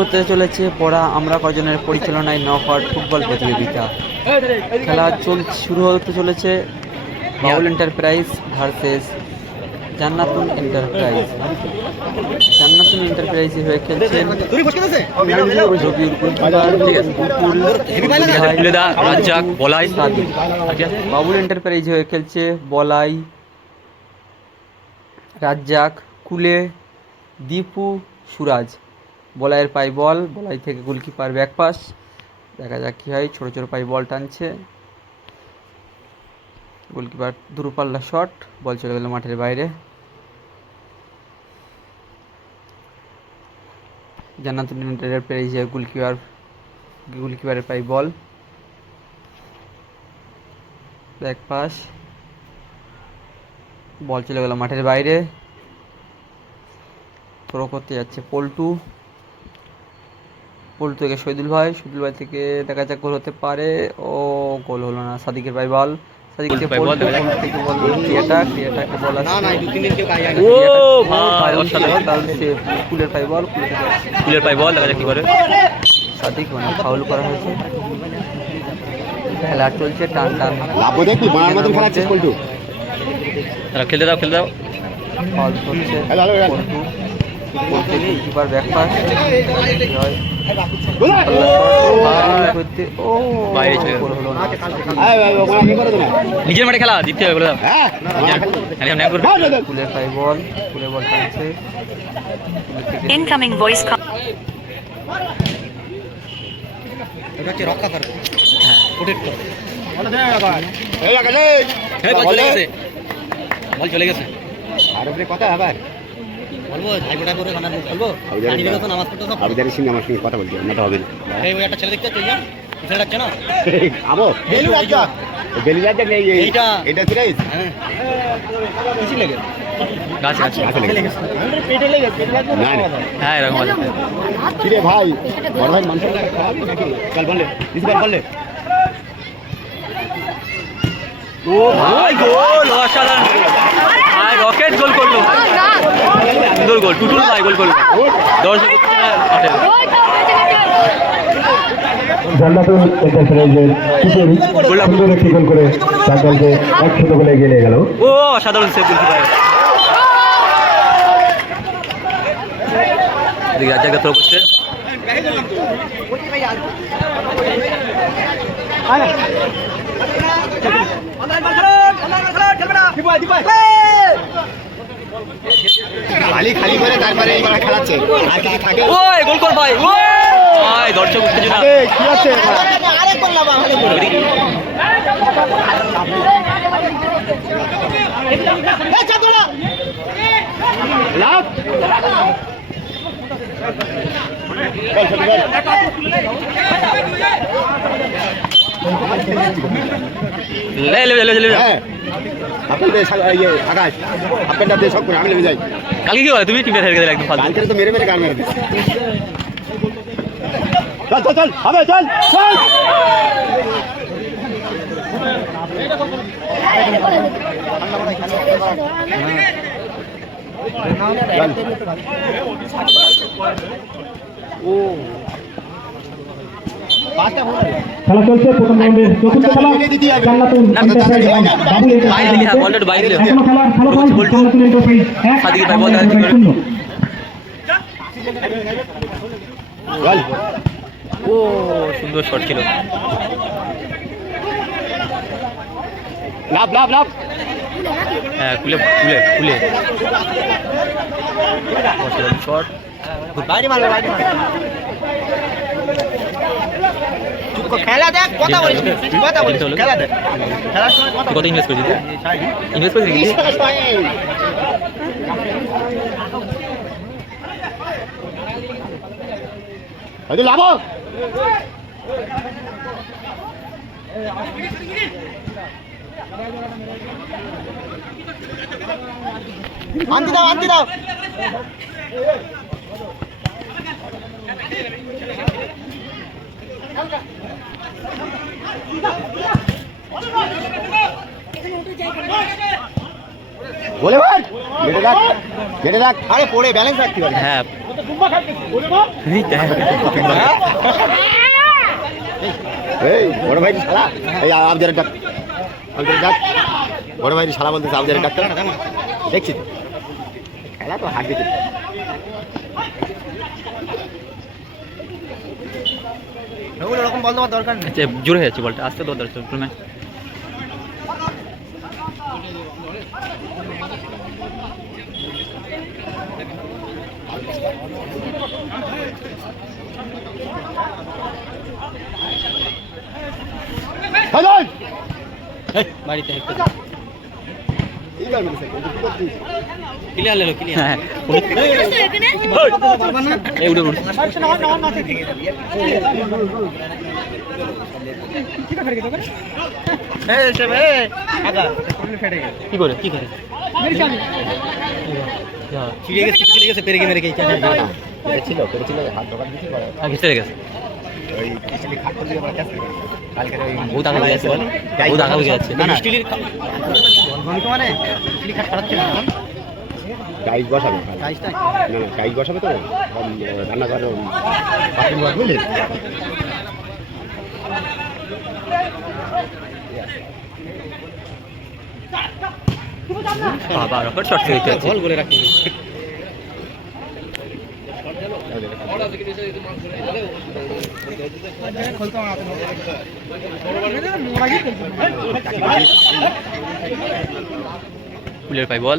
হতে চলেছে পড়া আমরা কজনের পরিচালনায় নকআউট ফুটবল প্রতিযোগিতা। খেলা শুরু হতে চলেছে Baul enterprise versus Jannatun enterprise. Jannatun এন্টারপ্রাইজে হয়ে খেলছেন বাবুল এন্টারপ্রাইজে হয়ে খেলছে বলাই, রাজ্জাক, কুলে, দীপু, সুরাজ। বলাইয়ের পাই বল, বলাই থেকে গোলকিপার ব্যাকপাস। দেখা যাক কী হয়। ছোটো ছোটো পাই বল টানছে গোলকিপার, দূরপাল্লা শট, বল চলে গেল মাঠের বাইরে। জান্নাতুন এন্টারপ্রাইজে গোলকিপারের পাই বল, ব্যাকপাস, বল চলে গেল মাঠের বাইরে। থ্রো করতে যাচ্ছে পল্টু থেকে শহীদুল ভাই থেকে দেখা যাক গোল হতে পারে। ও গোল হলো না। সাদিকের পাই বল, সাদিকের পাই বল, সাদিক মানে ফাউল করা হয়েছে। খেলা চলছে টান টান, খেলতে দাও ফাউল করছে গোলকিপার ব্যাকপাস, নিজের মাঠে খেলা জিততে হবে বলে কুলের পাই বল, কুলের বল টানছে ইনকামিং ভয়েস কল। এটা হচ্ছে রক্ষা করবে, হ্যাঁ প্রোটেক্ট করবে। বল চলে গেছে আর উপরে কথা আবার বলবো ঝাইপোটা করে খানা বলবো জানি না তো নামাজ পড়তে সব আবিদারের সঙ্গে আমার সঙ্গে কথা বলছি না তো হবে না। এই ওই একটা ছেলে দেখতে চল যা ছেলে যাচ্ছে না আবো বেলু রাজা নেই এটা সিরাইজ হ্যাঁ কিছু লাগে গাছ লেগে পেটে লেগে না হ্যাঁ এরকম আছে কি রে ভাই বড় ভাই মানুষ খাওয়াবি নাকি চল বললে ইসবার বললে ও ভাই গোল অসাধারণ ভাই রকেট গোল করলো সুন্দর গোল টুটুল ভাই গোল করলো দর্শক জান্নাতুল এন্টারপ্রাইজের সুন্দর একটি গোল করে তার দলকে 1-0 গোলে এগিয়ে নিয়ে গেল। ও অসাধারণ সেভ গোলকিপার এদিকে রাজ্জাকে থ্রো করছে খালি খালি করে তারপরে এইবার খেলাচ্ছে আর কিছু থাকে ওই গোল কর ভাই ওই ভাই দর্শক উত্তেজনা কি আছে আরেক বল লাভ আমাদের এই চাদরা লাভ ले আপনাদের ইয়ে আকাশ আপনাদের দিয়ে সব করে আমি লেগে যাই কালকে কি বলে তুমি টিমে হেরে গেলে একদম ফালতু কালকে তো মেরে গান মেরে দিস চল হবে চল ও খেলা চলছে প্রথম রাউন্ডের চতুর্থ খেলা জান্নাতুল এন্টারপ্রাইজ বাবুল এন্টারপ্রাইজ এখনো খেলার ফলাফল জান্নাতুল এন্টারপ্রাইজ 1 ও সুন্দর শট ছিল লাভ হ্যাঁ খুলে শট বাইরে মারবে খেলা দেখ কথা বলিস খেলা দেখ খেলার সময় কত ইনভেস্ট করেছিস হয়তো লাভ আনতে দাও বলে ভাই কেটে রাখ আরে পড়ে ব্যালেন্স রাখতে পারে হ্যাঁ এই বড় ভাই শালা, এই আবজারের ডাক, আবজারের ডাক, বড় ভাই শালা বলতেছে আবজারের ডাক না, দেখছি তো খেলা তো হাত দিতে ওরকম বল দেওয়ার দরকার নেই। জোরে হয়ে যাচ্ছে বলটা, আস্তে দেওয়ার দরকার প্রথমে। বাড়িতে ক্লিয়ার লেলো ক্লিয়ার। হ্যাঁ এই উঠে উঠে কি করে কি করে ছিড়ে গেছে পেরে গিয়ে মেরে গেছে ছিল পেরেছিল হাত দোকান কিছু করে ঘেসে গেছে। ওই কিচলি খাট দিয়ে বলা আছে কালকে ওই বহুত আগা গেছে বল, বহুত আগা গেছে। না স্টিলের বল মানে স্টিল খাট খারাপ ছিল না টাইস বসাবে টাইসটা না না টাইস বসাবে তো রান্না করে পাতিল বল বুঝলে বাবা রকট শট খেলতে আছে বল বলে রাখি ফুলের পাই বল,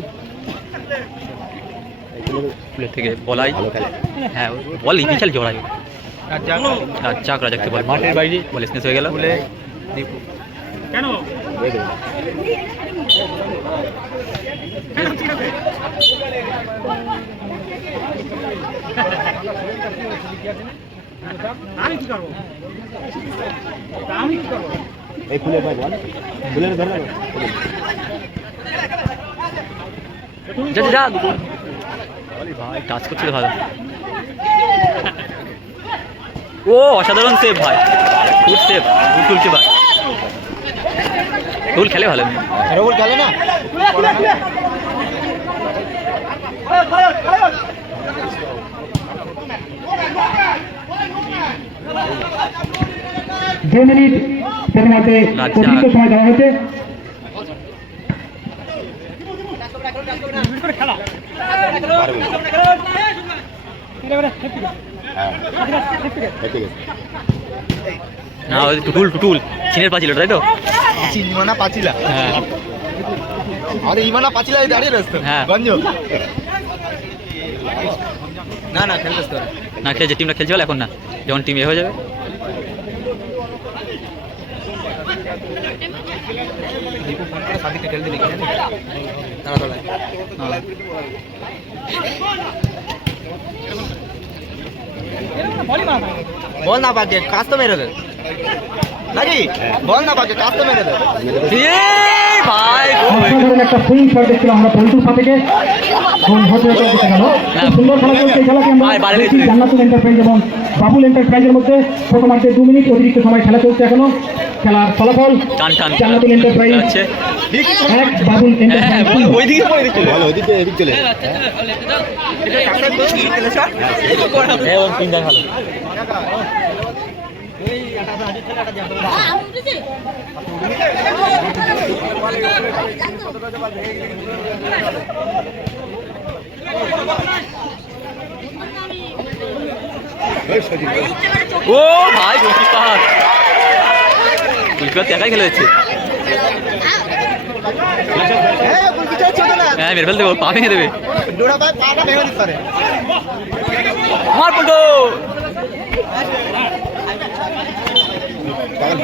ফুলের থেকে বলাই। হ্যাঁ বল ইনিশিয়াল জড়াই রাজ্জাক, রাজাককে বল মাঠের বাইরে বল স্নেস হয়ে গেল। কেন আমি কি করবো, আমি কি করবো? এই ফুলের ভাই বল ফুলের ধরে লাগো যা যা ভাই টাচ করছিল ভালো। ও অসাধারণ সেভ ভাই, গুড সেভ, গুড তুলছে ভাই, তুল খেলে ভালো। রবুল খেলে না দু মিনিট পরিমাণে অতিরিক্ত সময় দেওয়া হয়েছে। না ওই টুটুল টুটুল চীনের পাঁচিল তাই তো। ইমানা পাচিলা হ্যাঁ আরে ইমানা পাচিলা দাঁড়িয়ে রয়েছে হ্যাঁ গঞ্জ না না খেলতেছ তো না খেলছে, টিমটা খেলছে বলে এখন না, যখন টিম এ হয়ে যাবে। ফোন করে সাদিককে খেলতে দেখি তারা তোলা বল না পাকে কাজ তো মেরে দে নাকি বল না পাকে কাজ তো মেরে দে ভাই অসাধারণ একটা সুইং শট দেখছিলাম আমরা পল্টুর পা থেকে, হতে গেল খুব সুন্দর খেলা চলছে। এই খেলাকে আমরা দেখছি জান্নাতুল এন্টারপ্রাইজ এবং বাবুল এন্টারপ্রাইজের মধ্যে প্রথমার্ধে 2 মিনিট অতিরিক্ত সময় খেলা চলছে এখনো। খেলার ফলাফল জান্নাতুল এন্টারপ্রাইজ 1, বাবুল এন্টারপ্রাইজ 0। ওইদিকে পড়ে দিচ্ছে ভালো ওদিকে এদিক চলে এবং তিনটা ভালো। ও ভাই গোলকিপার, গোলকিপার একাই খেলে যাচ্ছে। হ্যাঁ মেরে ফেলতে পা ভেঙে দেবে, মার পল্টু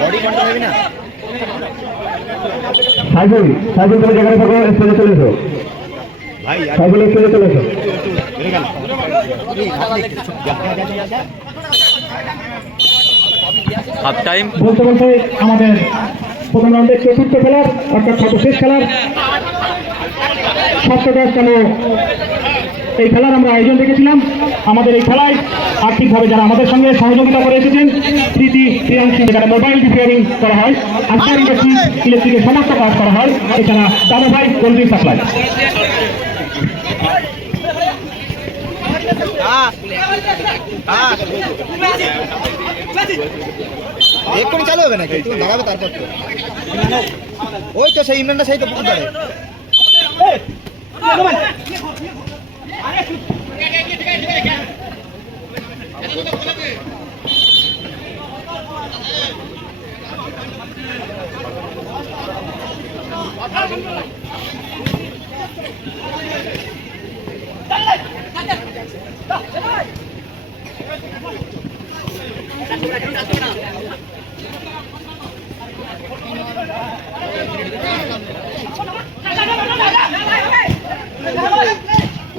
বডি কন্ট্রোল হবে না সাইকেল সাইকেল তুমি যেখানে থাকো স্টেজে চলে এসো, ভাই সাইকেল স্টেজে চলে এসো। হাফ টাইম বলতে বলতে আমাদের প্রথম রাউন্ডের চতুর্থ খেলার অর্থাৎ সর্বশেষ খেলার সপ্তদশ চালু এই খেলার আমরা আয়োজন রেখেছিলাম। আমাদের এই খেলায় আর্থিকভাবে যারা আমাদের সঙ্গে সহযোগিতা করে এসেছেন, স্মৃতি প্রিয়াংশী, যেখানে মোবাইল রিপেয়ারিং করা হয়, আনসার ইন্ডাস্ট্রি, ইলেকট্রিকের সমস্ত কাজ করা হয়, এছাড়া দাদা ভাই কোল্ড ড্রিঙ্ক সাপ্লাই। এক্ষুনি চালু হবে নাকি তুমি দাঁড়াবে তারপর তো ওই তো সেই ইমরানটা সেই তো পুকুর ধারে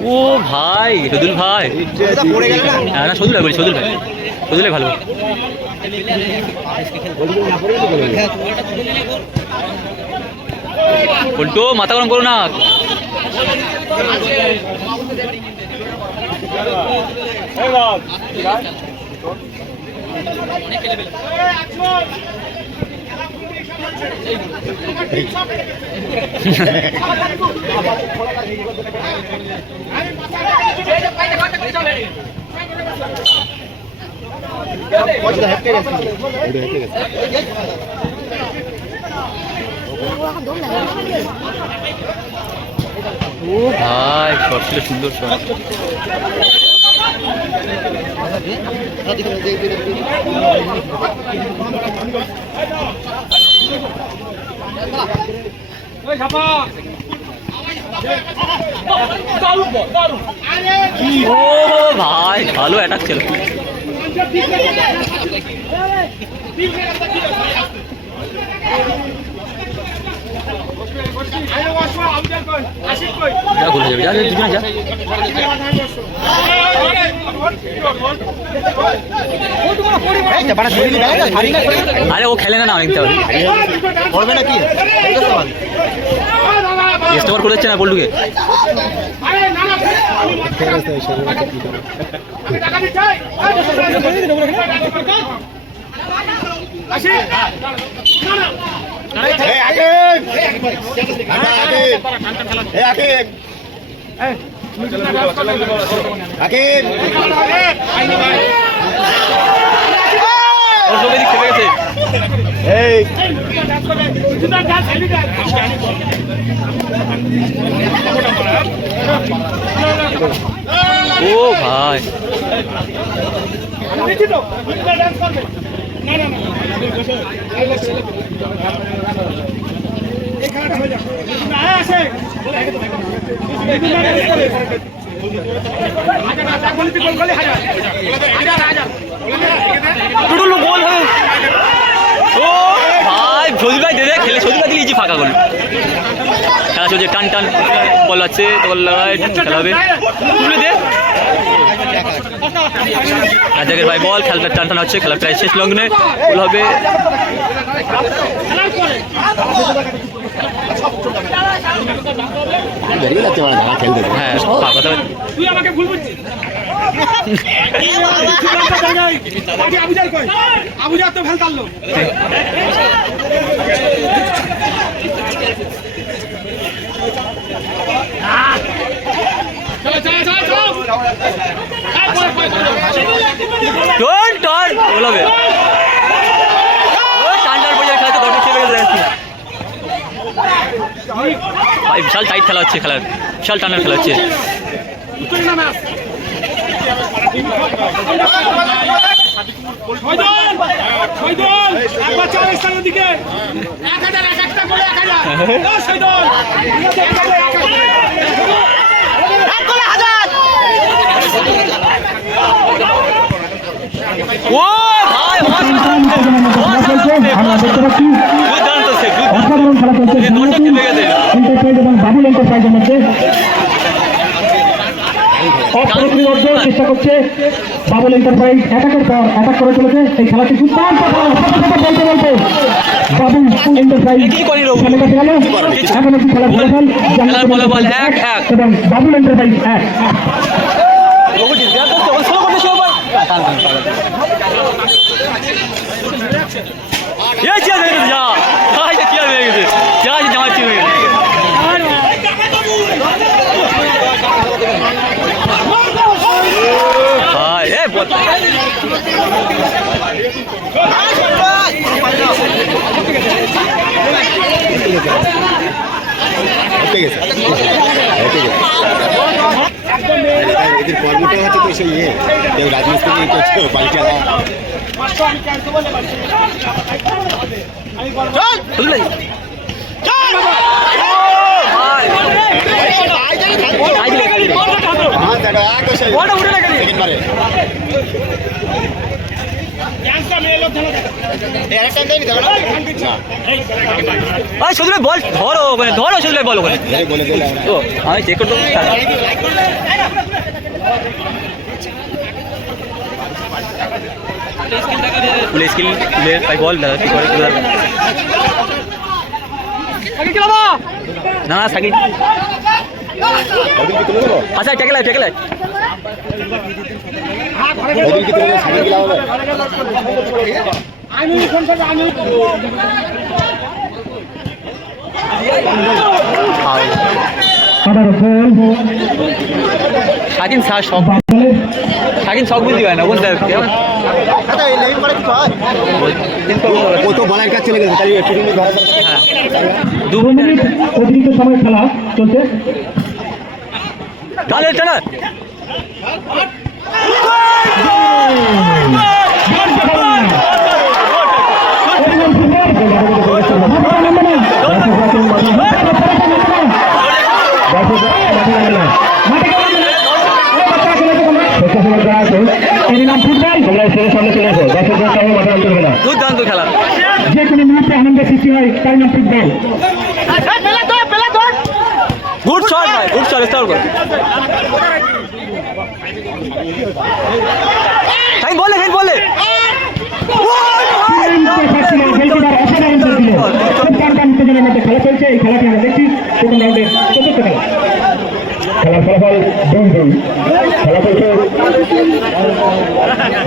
ও ভাই সদুল ভাই পড়ে গেল না হ্যাঁ না সদুল ভাই বলি সদুল ভাই সদুল ভাই ভালো উল্টো মাথা গরম করো না ও ভাই শট ছিল সুন্দর শট ও ভাই ভালো অ্যাটাক ছিল যা ভুলে যাবে যা দুজন যা আরে ও খেলে না অনেকটা পড়বে নাকি স্টোর করে দিচ্ছে না বল্টুকে ওর লোকে দিক খেপে গেছে ও ভাই গোল ও ভাই সজুল ভাই দে খেলে সজুল ভাই দিলে ফাঁকা গোল খেলা চলছে টান টান বল আছে খেলা হবে তুলে দে রাজাকের ভাই বল খেলাটা টান টান হচ্ছে খেলা প্রায় শেষ লগ্নে গোল হবে হ্যাঁ তুই আমাকে ভুল বুঝছিস আবুজার তো ভেল কাটলো বিশাল টাইট খেলা হচ্ছে খেলার বিশাল টানের খেলা হচ্ছে ও ভাই অসাধারণ খেলা চলছে এন্টারপ্রাইজ এবং বাবুল এন্টারপ্রাইজের মধ্যে চেষ্টা করছে বাবুল এন্টারপ্রাইজ অ্যাটাকের পর অ্যাটাক করে চলেছে এই খেলাটি দুর্দান্ত বলতে বলতে বাবুল এন্টারপ্রাইজ খেলে কাছে গেল এখন একটি খেলার ফলাফল এবং বাবুল এন্টারপ্রাইজ 1 接这个呀，他还接这个，接就讲这个。উঠে গেছে এদের কর্মটা হচ্ছে তো সেই ইয়ে কেউ রাজমিস্ত্রি করছে বাড়িটা শুধু বল ধরো ওখানে ধরো শুধু বল ওখানে বলে দিলে ও আমি চেক করতে ফুল স্কিল তাই বল দাদা কি করে না না সাকিব আচ্ছা টেকলাই সাকিন সাকিন শখ বুঝতে পারে না বুঝতে ও তো বলার কাছে চলে গেছে তাই দু মিনিট অতিরিক্ত সময় খেলা চলছে তাহলে চলো দুর্দান্ত খেলা যে কোনো মুহূর্তে আনন্দের সৃষ্টি হয় তাই নাম ফুটবল গুড শট ভাই গুড শট স্টার কর ভাই বলে খেলা চলছে এই খেলাটি আমরা দেখছি প্রথম রাউন্ডের চতুর্থ খেলা খেলার ফলাফল 2-2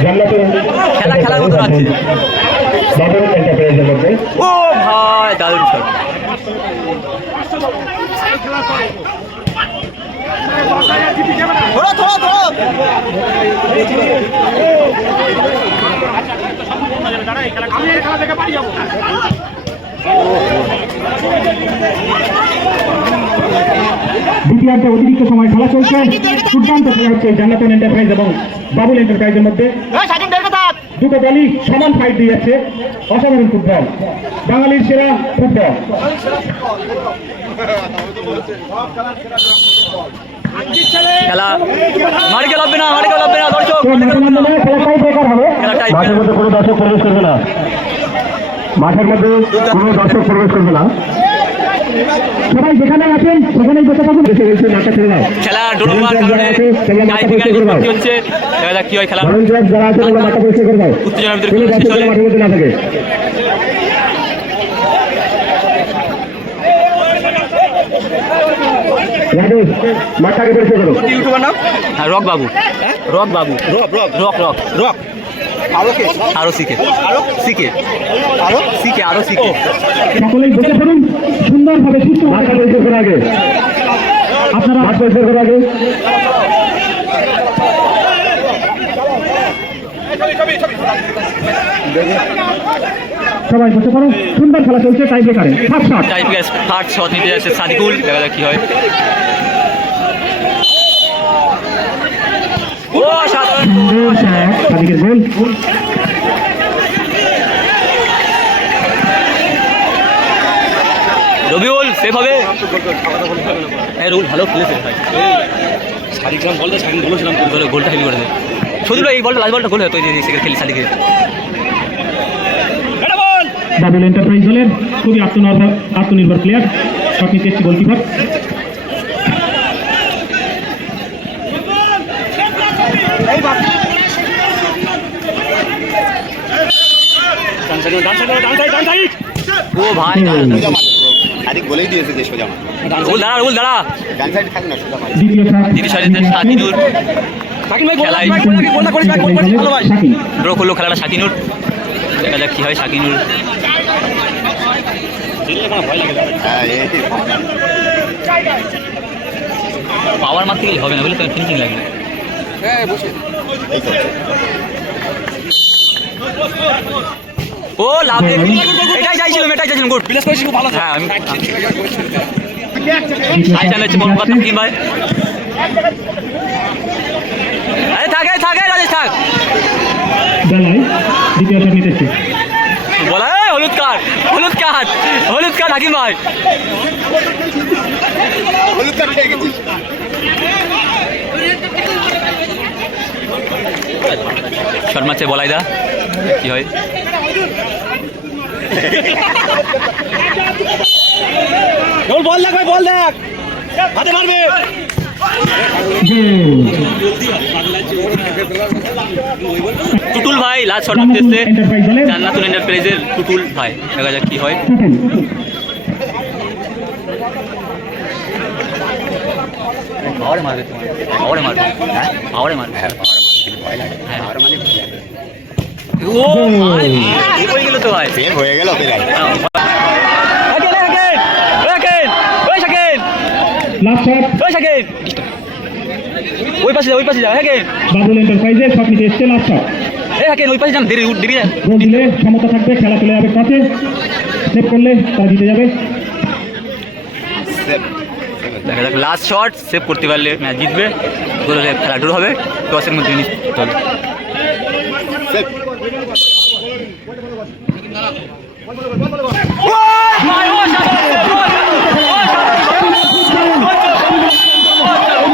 খেলা চলছে খেলার মতো আছে বাবুল এন্টারপ্রাইজের মধ্যে ও ভাই দারুণ শট দ্বিতীয়ার্ধ অতিরিক্ত সময় খেলা চলছে দুর্দান্ত খেলা হচ্ছে জান্নাতুন এন্টারপ্রাইজ এবং বাবুল এন্টারপ্রাইজের মধ্যে দুটো দলই সমান ফাইট দিয়ে যাচ্ছে অসাধারণ ফুটবল বাঙালির সেরা ফুটবল খেলা মার্কে লাগবে না দর্শক মাঠের মধ্যে কোনো দর্শক প্রবেশ করবে না সবাই যেখানে আছেন সেখানেই বসে থাকুন খেলা ডোরমার কারণে চলছে দেখা যাক কি হয় খেলা উত্তেজনার ভিতরে না থাকে মাঠটাকে পরিষ্কার করো ইউটিউবার নাম রক বাবু রক আরো শিখে সকলেই বসে পড়ুন সুন্দরভাবে সুস্থ মাঠটা পরিষ্কার করার আগে আপনারা মাঠ পরিষ্কার করার আগে সবাই বসে পড়ুন সুন্দর খেলা চলছে টাই ব্রেকারে ফার্স্ট শট নিতে যাচ্ছে সাদিকুল দেখা যাক কি হয় ও সাদিকের গোল রবিউল সেফ হবে হ্যাঁ রুল ভালো খেলেছে ভাই সাদিকলাম বলতে সাকিন বলেছিলাম গোলটা হেভি করে দেয় শুধু এই বলটা লাস্ট বলটা গোল হতো খেলি সাদিকে বাবুল এন্টারপ্রাইজ দলের খুবই আত্মনির্ভর প্লেয়ার শট নিতে এসেছে গোলকিপার ও ভাই বলেই দিয়েছে যে সোজা রুল দাঁড়া দ্বিতীয় সাতিনুর খেলায় ড্র করলো খেলাটা সাতিনুর দেখা যাক কি হয় সাকিনুর পাওয়ার মারতে গেলে হবে না বলে তোমার ফিনিশিং লাগবে ও লাভ এটাই চাইছিলাম গুড হ্যাঁ আমি আইসান হচ্ছে বল কথা কি ভাই আরে থাকে রাজেশ থাক বেলায় দ্বিতীয় শট নিতেছে বলা হলুদ কার্ড হাকিম ভাই শট মারছে বলাই দা কি হয় বল দেখ ভাই বল দেখ হাতে মারবে টুটুল ভাই লাস্ট শট মারতেছে জান্নাতুল এন্টারপ্রাইজের টুটুল ভাই দেখা যাক কি হয় পাওয়ারে মারবে পাওয়ারে মারবে ও ভাই হয়ে গেল তো ভাই সেভ হয়ে গেল ওই পাশে যা হ্যাঁ বাবুল এন্টারপ্রাইজের শট নিতে এসছে লাস্ট শট হ্যাঁ ওই পাশে যান দেরি গোল দিলে সমতা থাকবে খেলা চলে যাবে কাছে সেভ করলে তারা জিতে যাবে দেখা যাক লাস্ট শট সেভ করতে পারলে ম্যাচ জিতবে গোল হলে খেলা ড্র হবে 10 এর মধ্যে হবে